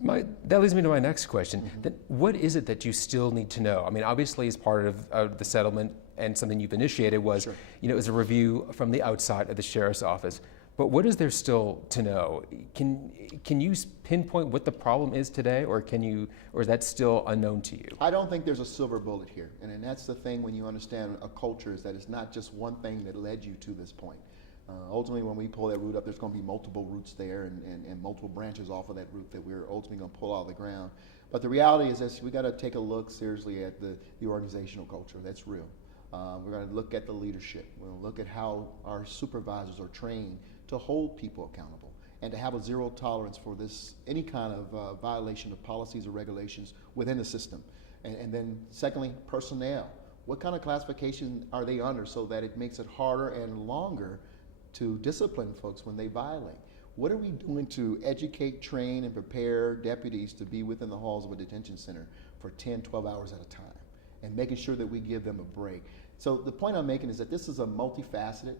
That leads me to my next question. Then what is it that you still need to know? I mean, obviously, as part of the settlement and something you've initiated was, Sure. is a review from the outside of the sheriff's office. But what is there still to know? Can you pinpoint what the problem is today, or is that still unknown to you? I don't think there's a silver bullet here, and that's the thing when you understand a culture, is that it's not just one thing that led you to this point. Ultimately, when we pull that root up, there's going to be multiple roots there and multiple branches off of that root that we're ultimately going to pull out of the ground. But the reality is that we got to take a look seriously at the organizational culture. That's real. We're going to look at the leadership. We're going to look at how our supervisors are trained to hold people accountable and to have a zero tolerance for any kind of violation of policies or regulations within the system. And then secondly, personnel. What kind of classification are they under so that it makes it harder and longer to discipline folks when they violate? What are we doing to educate, train, and prepare deputies to be within the halls of a detention center for 10, 12 hours at a time, and making sure that we give them a break? So the point I'm making is that this is a multifaceted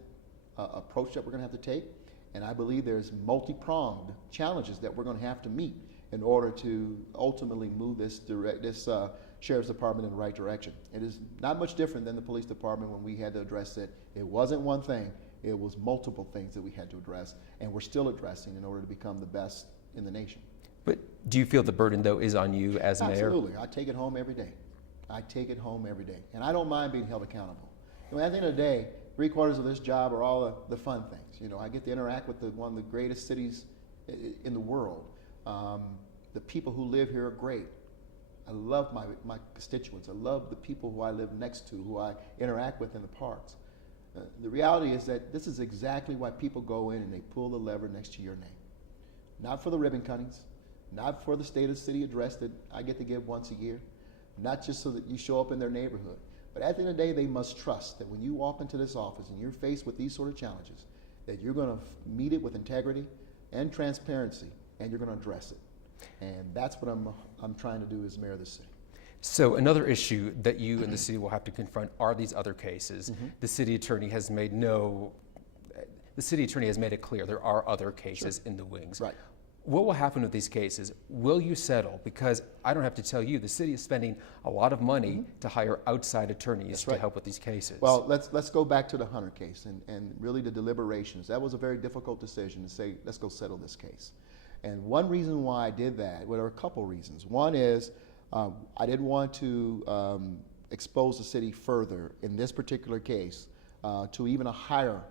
approach that we're going to have to take, and I believe there's multi-pronged challenges that we're going to have to meet in order to ultimately move this sheriff's department in the right direction. It is not much different than the police department when we had to address it. It wasn't one thing. It was multiple things that we had to address, and we're still addressing in order to become the best in the nation. But do you feel the burden, though, is on you as mayor? Absolutely. I take it home every day. I take it home every day. And I don't mind being held accountable. At the end of the day, 3/4 of this job are all the fun things. I get to interact with one of the greatest cities in the world. The people who live here are great. I love my constituents. I love the people who I live next to, who I interact with in the parks. The reality is that this is exactly why people go in and they pull the lever next to your name. Not for the ribbon cuttings, not for the state of the city address that I get to give once a year, not just so that you show up in their neighborhood. But at the end of the day, they must trust that when you walk into this office and you're faced with these sort of challenges, that you're going to meet it with integrity and transparency, and you're going to address it. And that's what I'm trying to do as mayor of the city. So another issue that you and the city will have to confront are these other cases. The city attorney has made it clear there are other cases in the wings. Right. What will happen with these cases? Will you settle? Because I don't have to tell you, the city is spending a lot of money to hire outside attorneys to help with these cases. Well, let's go back to the Hunter case and really the deliberations. That was a very difficult decision to say, let's go settle this case. And one reason why I did that, well, there are a couple reasons. One is I didn't want to expose the city further in this particular case to even a higher,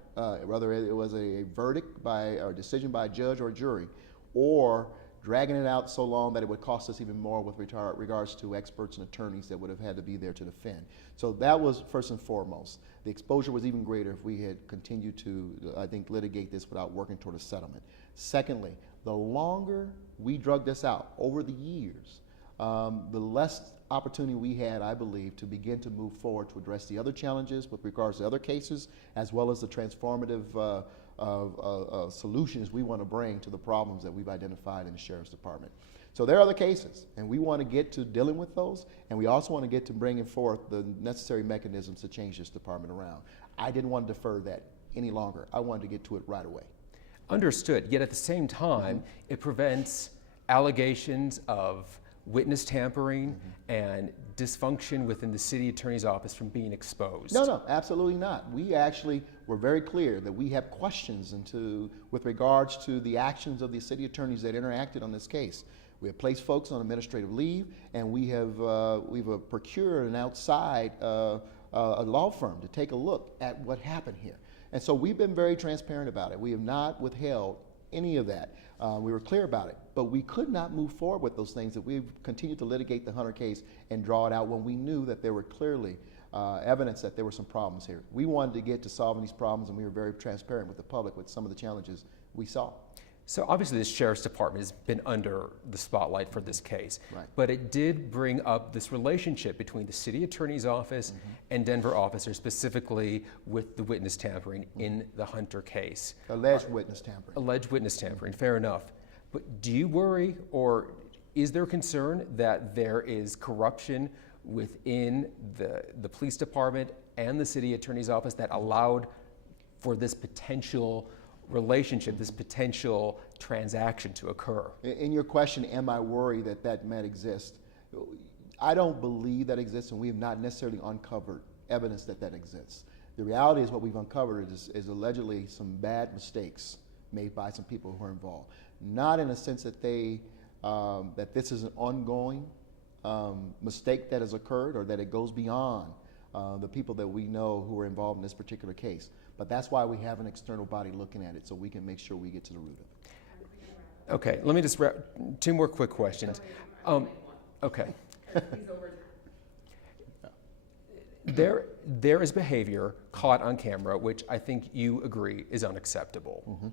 whether it was a verdict or a decision by a judge or a jury, or dragging it out so long that it would cost us even more with regards to experts and attorneys that would have had to be there to defend. So that was first and foremost. The exposure was even greater if we had continued to, I think, litigate this without working toward a settlement. Secondly, the longer we drug this out over the years, the less opportunity we had, I believe, to begin to move forward to address the other challenges with regards to other cases, as well as the transformative solutions we want to bring to the problems that we've identified in the Sheriff's Department. So there are other cases, and we want to get to dealing with those, and we also want to get to bringing forth the necessary mechanisms to change this department around. I didn't want to defer that any longer. I wanted to get to it right away. Understood, yet at the same time, it prevents allegations of witness tampering and dysfunction within the city attorney's office from being exposed. No, absolutely not. We actually were very clear that we have questions with regards to the actions of the city attorneys that interacted on this case. We have placed folks on administrative leave, and we've procured an outside a law firm to take a look at what happened here. And so we've been very transparent about it. We have not withheld any of that. We were clear about it, but we could not move forward with those things. That we've continued to litigate the Hunter case and draw it out when we knew that there were clearly evidence that there were some problems here. We wanted to get to solving these problems, and we were very transparent with the public with some of the challenges we saw. So obviously the Sheriff's Department has been under the spotlight for this case, right. But it did bring up this relationship between the city attorney's office and Denver officers, specifically with the witness tampering in the Hunter case. Alleged witness tampering. Alleged witness tampering, fair enough. But do you worry, or is there concern that there is corruption within the police department and the city attorney's office that allowed for this potential relationship, this potential transaction to occur. In your question, am I worried that that might exist? I don't believe that exists, and we have not necessarily uncovered evidence that that exists. The reality is what we've uncovered is allegedly some bad mistakes made by some people who are involved. Not in a sense that that this is an ongoing mistake that has occurred or that it goes beyond the people that we know who are involved in this particular case. But that's why we have an external body looking at it, so we can make sure we get to the root of it. Okay, let me just wrap, 2 more quick questions. Okay. There is behavior caught on camera, which I think you agree is unacceptable. Mm-hmm.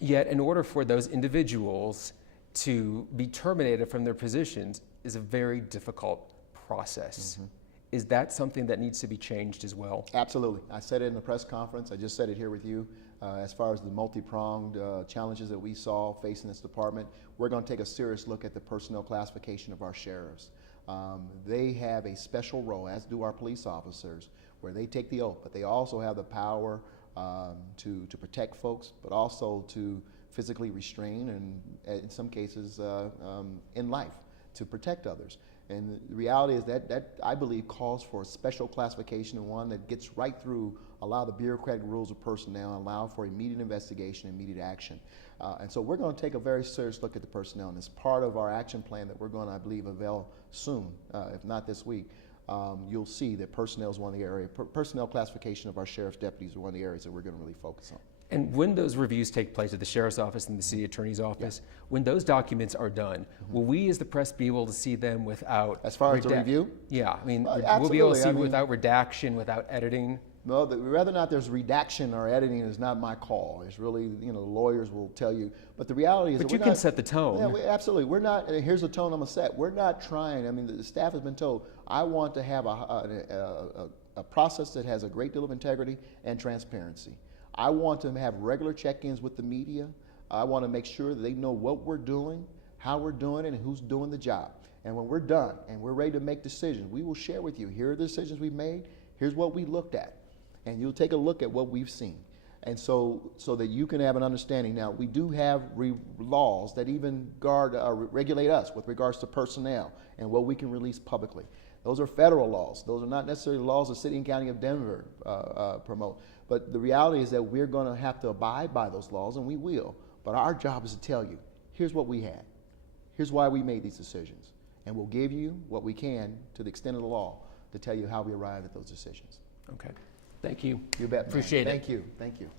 Yet, in order for those individuals to be terminated from their positions is a very difficult process. Mm-hmm. Is that something that needs to be changed as well? Absolutely. I said it in the press conference. I just said it here with you. As far as the multi-pronged challenges that we saw facing this department, we're going to take a serious look at the personnel classification of our sheriffs. They have a special role, as do our police officers, where they take the oath, but they also have the power to protect folks, but also to physically restrain and in some cases in life to protect others. And the reality is that I believe calls for a special classification and one that gets right through a lot of the bureaucratic rules of personnel and allow for immediate investigation, immediate action. And so we're going to take a very serious look at the personnel, and it's part of our action plan that we're going to, I believe, unveil soon, if not this week. You'll see that personnel is one of the areas, personnel classification of our sheriff's deputies are one of the areas that we're going to really focus on. And when those reviews take place at the sheriff's office and the city attorney's office, when those documents are done, will we as the press be able to see them without... As far as the review? Yeah, I mean, Absolutely. We'll be able to see without redaction, without editing? No, whether or not there's redaction or editing is not my call. It's really, lawyers will tell you. But the reality is But you can set the tone. Yeah, absolutely. We're not, here's the tone I'm going to set. We're not trying, the staff has been told, I want to have a process that has a great deal of integrity and transparency. I want to have regular check-ins with the media. I want to make sure that they know what we're doing, how we're doing it, and who's doing the job. And when we're done and we're ready to make decisions, we will share with you, here are the decisions we've made, here's what we looked at. And you'll take a look at what we've seen. And so that you can have an understanding. Now, we do have laws that even regulate us with regards to personnel and what we can release publicly. Those are federal laws. Those are not necessarily laws the city and county of Denver promote. But the reality is that we're going to have to abide by those laws, and we will. But our job is to tell you, here's what we had. Here's why we made these decisions. And we'll give you what we can to the extent of the law to tell you how we arrived at those decisions. Okay. Thank you. You bet. Appreciate it. Thank you. Thank you.